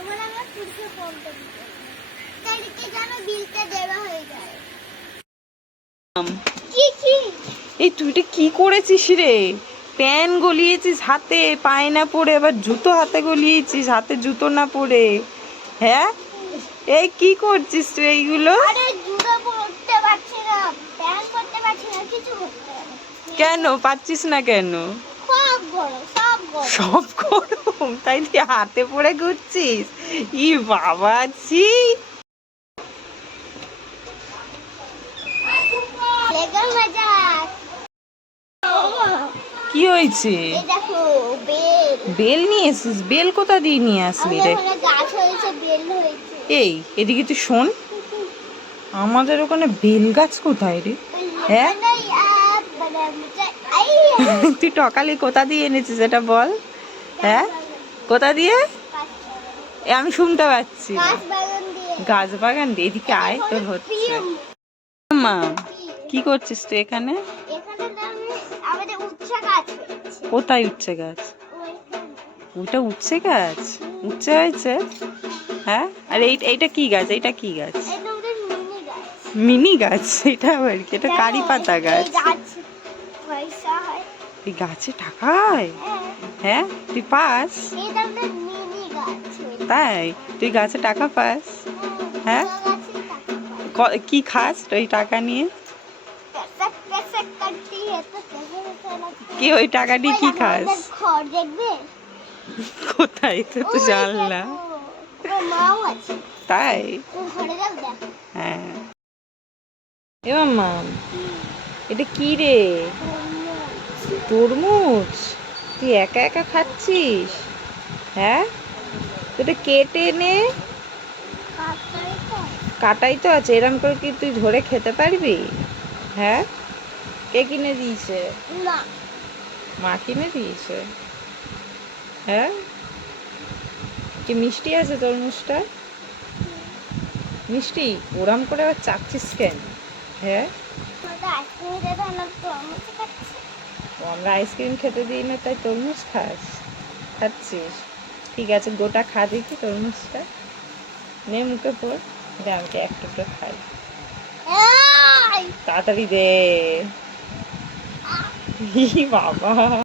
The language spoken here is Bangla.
তোমার আমার এই কি করেছিস রে? গলিয়েছিস হাতে পায়ে না পরে জুতো হাতে গলিয়েছিস হাতে জুতো না পরে হ্যাঁ? এই করছিস এইগুলো? কেন? পাচ্ছিস না কেন? সব গরম তাই তুই হাতে পড়ে ঘুরছিস? ই বাবা ছি। কি হয়েছে? বেল। নিয়ে এসিস বেল কোথা দিয়ে নিয়ে আসলি রে? এই এদিকে তুই শোন। আমাদের ওখানে বেল গাছ কোথায় রে? হ্যাঁ? মানে, আহ, মানে, মুঝে- আই, তুই টকালি কোথা দিয়ে এনেছিস এটা বল? হ্যাঁ? কোথা দিয়ে? এ আমি শুনতে পাচ্ছি গাছ বাগান দিয়ে এদিকে আয় তোর হচ্ছে। মা কি করছিস তুই এখানে? কোথায় উঠছে গাছ। ওটা উঠছে গাছ? উঠছে হয়েছে? হ্যাঁ? আর এই এইটা কি গাছ? এইটা কি গাছ? মিনি গাছ। এটা আবার কি? এটা কারি পাতা গাছ। এই গাছে টাকায়? হ্যাঁ তুই পাস? তাই? তুই গাছে টাকা পাস? হ্যাঁ? কি খাস ওই টাকা নিয়ে? কি ওই টাকা নিয়ে কি খাস? কোথায়? তো তো জানলা। তাই? হ্যাঁ। এবার মা এটা কি রে? তরমুজ? তুই একা একা খাচ্ছিস? হ্যাঁ? তো এটা কেটে নে। কাটাই তো আছে। এরম করে কি তুই ধরে খেতে পারবি? হ্যাঁ? কে কিনে দিয়েছে? মা কিনে দিয়েছে? হ্যাঁ? কি মিষ্টি আছে তরমুজটা? মিষ্টি? ওরাম করে আবার চাচ্ছিস কেন? হ্যাঁ? ও আমরা আইসক্রিম খেতে দিই না তাই তরমুজ খাস খাচ্ছিস। ঠিক আছে গোটা খা দেখি তরমুজটা। নে মুখে পড় দে আমাকে এক টুকরো খাই। তাড়াতাড়ি দে। বাবা।